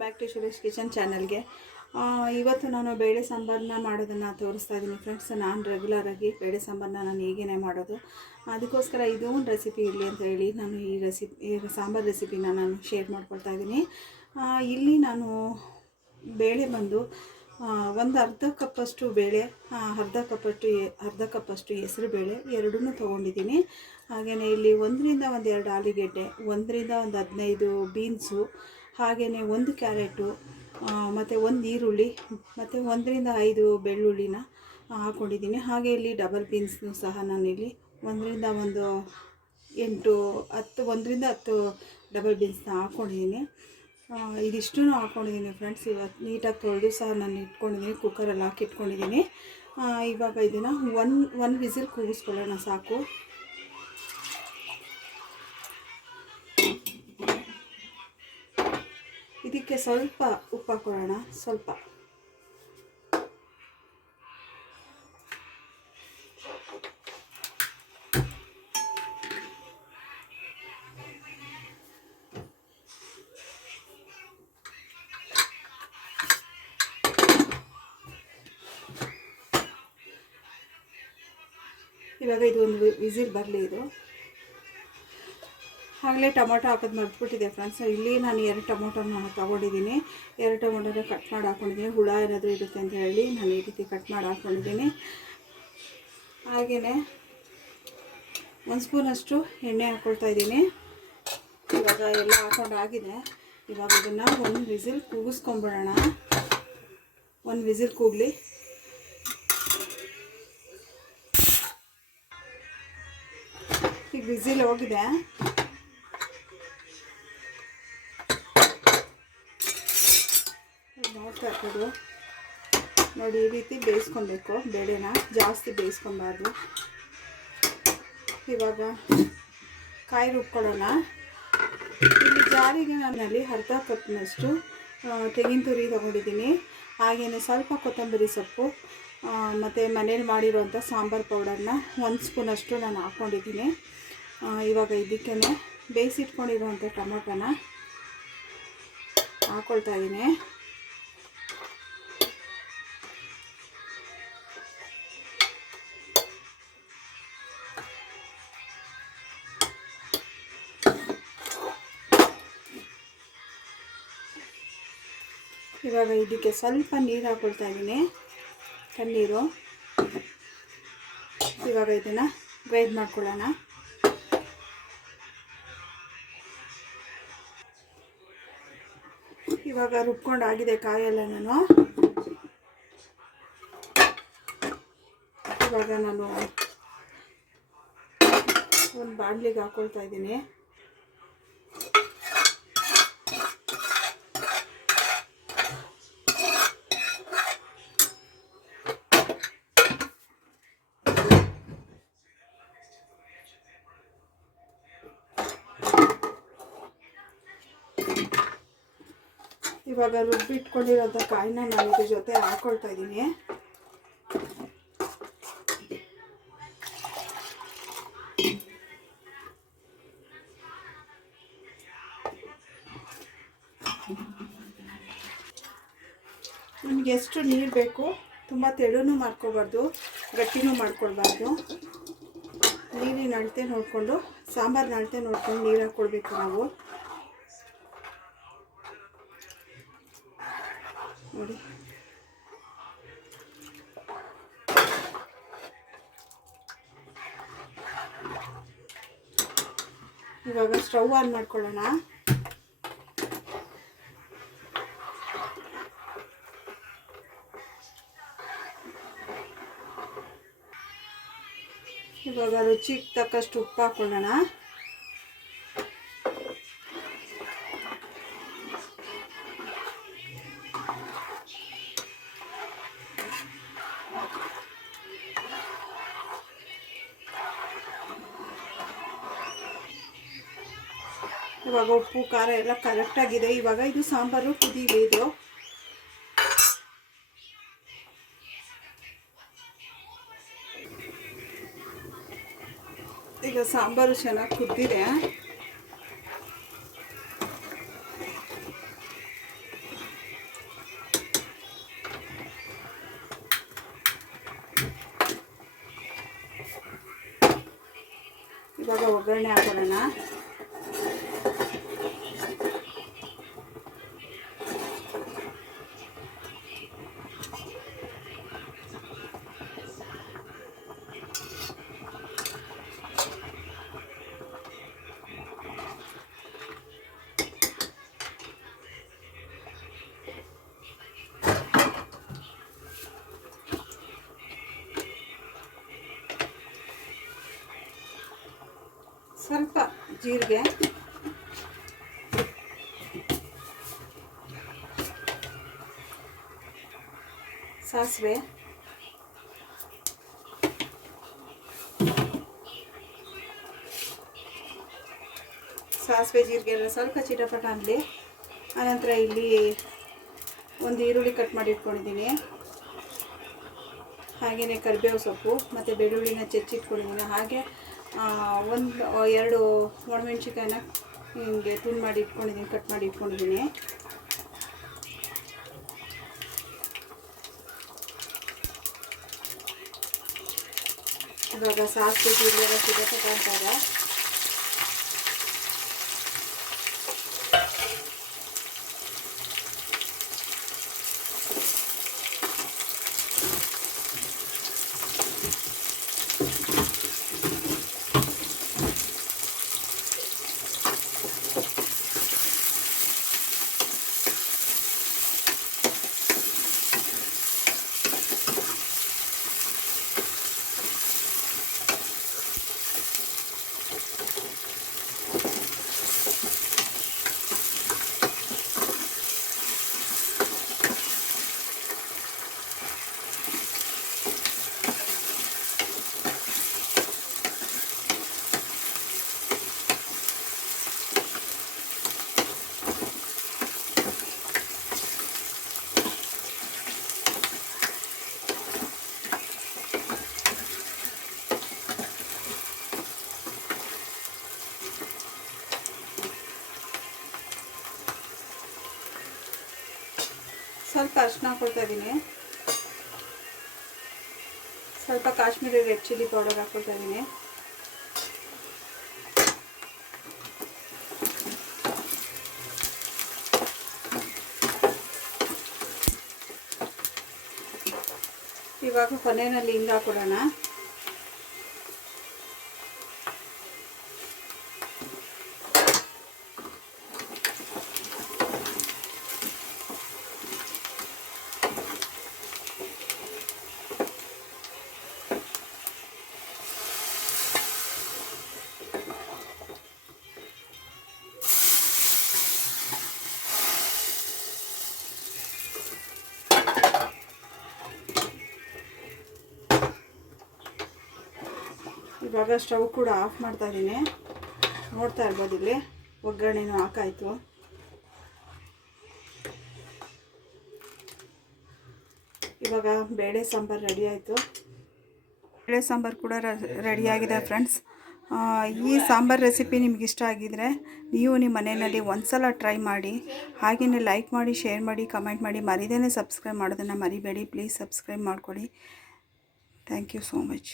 Back to Suresh kitchen ಚಾನಲ್ಗೆ ಇವತ್ತು ನಾನು ಬೇಳೆ ಸಾಂಬಾರನ್ನ ಮಾಡೋದನ್ನು ತೋರಿಸ್ತಾ ಇದ್ದೀನಿ ಫ್ರೆಂಡ್ಸ್. ನಾನು ರೆಗ್ಯುಲರಾಗಿ ಬೇಳೆ ಸಾಂಬಾರನ್ನ ನಾನು ಹೇಗೇ ಮಾಡೋದು, ಅದಕ್ಕೋಸ್ಕರ ಇದು ಒಂದು ರೆಸಿಪಿ ಇರಲಿ ಅಂತ ಹೇಳಿ ನಾನು ಈ ಸಾಂಬಾರು ರೆಸಿಪಿನ ನಾನು ಶೇರ್ ಮಾಡ್ಕೊಳ್ತಾ ಇದ್ದೀನಿ. ಇಲ್ಲಿ ನಾನು ಬೇಳೆ ಬಂದು ಒಂದು ಅರ್ಧ ಕಪ್ಪಷ್ಟು ಬೇಳೆ, ಅರ್ಧ ಕಪ್ಪಷ್ಟು ಹೆಸರು ಬೇಳೆ ಎರಡನ್ನೂ ತೊಗೊಂಡಿದ್ದೀನಿ. ಹಾಗೆಯೇ ಇಲ್ಲಿ 1ರಿಂದ 2 ಆಲೂಗೆಡ್ಡೆ, 1ರಿಂದ 15 ಬೀನ್ಸು, ಹಾಗೆಯೇ 1 ಕ್ಯಾರೆಟು, ಮತ್ತು 1 ಈರುಳ್ಳಿ, ಮತ್ತು 1ರಿಂದ 5 ಬೆಳ್ಳುಳ್ಳಿನ ಹಾಕ್ಕೊಂಡಿದ್ದೀನಿ. ಹಾಗೆ ಇಲ್ಲಿ ಡಬಲ್ ಬೀನ್ಸ್ನು ಸಹ ನಾನಿಲ್ಲಿ 1ರಿಂದ 10 ಡಬಲ್ ಬೀನ್ಸ್ನ ಹಾಕ್ಕೊಂಡಿದ್ದೀನಿ. ಇದಿಷ್ಟೂ ಹಾಕ್ಕೊಂಡಿದ್ದೀನಿ ಫ್ರೆಂಡ್ಸ್. ಇವತ್ತು ನೀಟಾಗಿ ತೊಳೆದು ಸಹ ನಾನು ಇಟ್ಕೊಂಡಿದ್ದೀನಿ, ಕುಕ್ಕರಲ್ಲಿ ಹಾಕಿ ಇಟ್ಕೊಂಡಿದ್ದೀನಿ. ಇವಾಗ ಇದನ್ನು ಒಂದು ವಿಸಿಲ್ ಕೂಗಿಸ್ಕೊಳ್ಳೋಣ ಸಾಕು. ಇದಕ್ಕೆ ಸ್ವಲ್ಪ ಉಪ್ಪು ಹಾಕೊಳ್ಳೋಣ, ಸ್ವಲ್ಪ. ಇವಾಗ ಇದು ಒಂದು ವಿಸಿಲ್ ಬರಲಿ. ಇದು ಆಗಲೇ ಟೊಮೊಟೊ ಹಾಕೋದು ಮರ್ತ್ಬಿಟ್ಟಿದೆ ಫ್ರೆಂಡ್ಸ್. ಇಲ್ಲಿ ನಾನು 2 ಟೊಮೊಟೊನ ತೊಗೊಂಡಿದ್ದೀನಿ. 2 ಟೊಮೊಟೊನ ಕಟ್ ಮಾಡಿ ಹಾಕ್ಕೊಂಡಿದ್ದೀನಿ. ಹುಳ ಏನಾದರೂ ಇರುತ್ತೆ ಅಂತ ಹೇಳಿ ನಾನು ಈ ರೀತಿ ಕಟ್ ಮಾಡಿ ಹಾಕ್ಕೊಂಡಿದ್ದೀನಿ. ಹಾಗೆಯೇ 1 ಸ್ಪೂನಷ್ಟು ಎಣ್ಣೆ ಹಾಕ್ಕೊಳ್ತಾ ಇದ್ದೀನಿ. ಇವಾಗ ಎಲ್ಲ ಹಾಕೊಂಡಾಗಿದೆ. ಇವಾಗ ಇದನ್ನು ಒಂದು ವಿಸಿಲ್ ಕೂಗಿಸ್ಕೊಂಬಿಡೋಣ. 1 ವಿಸಿಲ್ ಕೂಗಲಿ. ಈಗ ವಿಸಿಲ್ ಹೋಗಿದೆ. ನೋಡ್ತಾ ಇರ್ಬೋದು ನೋಡಿ, ಈ ರೀತಿ ಬೇಯಿಸ್ಕೊಬೇಕು. ಬೇಳೆನ ಜಾಸ್ತಿ ಬೇಯಿಸ್ಕೊಬಾರ್ದು. ಇವಾಗ ಕಾಯಿ ರುಬ್ಕೊಳ್ಳೋಣ. ಇಲ್ಲಿ ಜಾರಿಗೆ ನಾನಲ್ಲಿ ಅರ್ಧ ಕಪ್ನಷ್ಟು ತೆಂಗಿನ ತುರಿ ತೊಗೊಂಡಿದ್ದೀನಿ. ಹಾಗೆಯೇ ಸ್ವಲ್ಪ ಕೊತ್ತಂಬರಿ ಸೊಪ್ಪು, ಮತ್ತು ಮನೇಲಿ ಮಾಡಿರೋಂಥ ಸಾಂಬಾರು ಪೌಡರ್ನ 1 ಸ್ಪೂನಷ್ಟು ನಾನು ಹಾಕ್ಕೊಂಡಿದ್ದೀನಿ. ಇವಾಗ ಇದಕ್ಕೇ ಬೇಯಿಸಿಟ್ಕೊಂಡಿರೋಂಥ ಟೊಮೊಟೊನ ಹಾಕ್ಕೊಳ್ತಾ ಇದ್ದೀನಿ. ಇವಾಗ ಇದಕ್ಕೆ ಸ್ವಲ್ಪ ನೀರು ಹಾಕ್ಕೊಳ್ತಾ ಇದ್ದೀನಿ, ತಣ್ಣೀರು. ಇವಾಗ ಇದನ್ನು ಗ್ರೈಂಡ್ ಮಾಡ್ಕೊಳ್ಳೋಣ. ಇವಾಗ ರುಬ್ಕೊಂಡಾಗಿದೆ ಕಾಯೆಲ್ಲ. ಇವಾಗ ನಾನು ಒಂದು ಬಾಣಲಿಗೆ ಹಾಕ್ಕೊಳ್ತಾ ಇದ್ದೀನಿ. ಇವಾಗ ರುಬ್ಬಿಟ್ಕೊಂಡಿರೋಂಥ ಕಾಯಿನ ನಾನು ಇದ್ರ ಜೊತೆ ಹಾಕ್ಕೊಳ್ತಾ ಇದ್ದೀನಿ. ನಿಮಗೆ ಎಷ್ಟು ನೀರು ಬೇಕು, ತುಂಬ ತೆಳುನೂ ಮಾಡ್ಕೋಬಾರ್ದು, ಗಟ್ಟಿನೂ ಮಾಡ್ಕೊಳ್ಬಾರ್ದು. ನೀರಿನ ಅಳತೆ ನೋಡಿಕೊಂಡು, ಸಾಂಬಾರಿನ ಅಳತೆ ನೋಡ್ಕೊಂಡು ನೀರು ಹಾಕ್ಕೊಳ್ಬೇಕು ನಾವು. ನೋಡಿ, ಇವಾಗ ಸ್ಟವ್ ಆನ್ ಮಾಡ್ಕೊಳ್ಳೋಣ. ಇವಾಗ ರುಚಿಗೆ ತಕ್ಕಷ್ಟು ಉಪ್ಪು ಹಾಕ್ಕೊಳ್ಳೋಣ. ಇವಾಗ ಉಪ್ಪು ಖಾರ ಎಲ್ಲ ಕರೆಕ್ಟಾಗಿದೆ. ಇವಾಗ ಇದು ಸಾಂಬಾರು ಕುದೀಲಿ. ಇದು ಈಗ ಸಾಂಬಾರು ಚೆನ್ನಾಗಿ ಕುದ್ದಿದೆ. ಇವಾಗ ಒಗ್ಗರಣೆ ಹಾಕೊಳ್ಳೋಣ. ಸ್ವಲ್ಪ ಜೀರಿಗೆ, ಸಾಸಿವೆ, ಜೀರಿಗೆ ಎಲ್ಲ ಸ್ವಲ್ಪ ಚಿಟಪಟ ಅನ್ನಲಿ. ಆನಂತರ ಇಲ್ಲಿ ಒಂದು ಈರುಳ್ಳಿ ಕಟ್ ಮಾಡಿ ಇಟ್ಕೊಂಡಿದ್ದೀನಿ, ಹಾಗೆಯೇ ಕರಿಬೇವು ಸೊಪ್ಪು ಮತ್ತು ಬೆಳ್ಳುಳ್ಳಿನ ಹೆಚ್ಚಿಟ್ಕೊಂಡಿದ್ದೀನಿ. ಹಾಗೆ ಒಂದು 2 ಒಣಮೆಣ್ಸಿಕಾಯಿನ ಹಿಂಗೆ ತುಂಡು ಮಾಡಿ ಇಟ್ಕೊಂಡಿದ್ದೀನಿ, ಕಟ್ ಮಾಡಿ ಇಟ್ಕೊಂಡಿದ್ದೀನಿ. ಇವಾಗ ಸಾಸಿವೆ ಜೀರಿಗೆ ಸಿಗತ್ತೆ ಅಂತಾಗ ಸ್ವಲ್ಪ ಅರಿಶಿನ ಹಾಕ್ಕೊಳ್ತಾ ಇದ್ದೀನಿ, ಸ್ವಲ್ಪ ಕಾಶ್ಮೀರಿ ರೆಡ್ ಚಿಲ್ಲಿ ಪೌಡರ್ ಹಾಕ್ಕೊಳ್ತಾ ಇದ್ದೀನಿ. ಇವಾಗ ಕೊನೆಯಲ್ಲಿ ಹಿಂಗೆ ಹಾಕೊಳ್ಳೋಣ. ಇವಾಗ ಸ್ಟವ್ ಕೂಡ ಆಫ್ ಮಾಡ್ತಾ ಇದ್ದೀನಿ. ನೋಡ್ತಾ ಇರ್ಬೋದು, ಇಲ್ಲಿ ಒಗ್ಗರಣೆನೂ ಹಾಕಾಯಿತು. ಇವಾಗ ಬೇಳೆ ಸಾಂಬಾರು ರೆಡಿ ಆಯಿತು. ಬೇಳೆ ಸಾಂಬಾರು ಕೂಡ ರೆಡಿಯಾಗಿದೆ ಫ್ರೆಂಡ್ಸ್. ಈ ಸಾಂಬಾರು ರೆಸಿಪಿ ನಿಮ್ಗೆ ಇಷ್ಟ ಆಗಿದರೆ ನೀವು ನಿಮ್ಮ ಮನೆಯಲ್ಲಿ ಒಂದ್ಸಲ ಟ್ರೈ ಮಾಡಿ. ಹಾಗೆಯೇ ಲೈಕ್ ಮಾಡಿ, ಶೇರ್ ಮಾಡಿ, ಕಮೆಂಟ್ ಮಾಡಿ, ಮರಿದೇನೆ ಸಬ್ಸ್ಕ್ರೈಬ್ ಮಾಡೋದನ್ನು ಮರಿಬೇಡಿ. ಪ್ಲೀಸ್ ಸಬ್ಸ್ಕ್ರೈಬ್ ಮಾಡ್ಕೊಳ್ಳಿ. Thank you so much.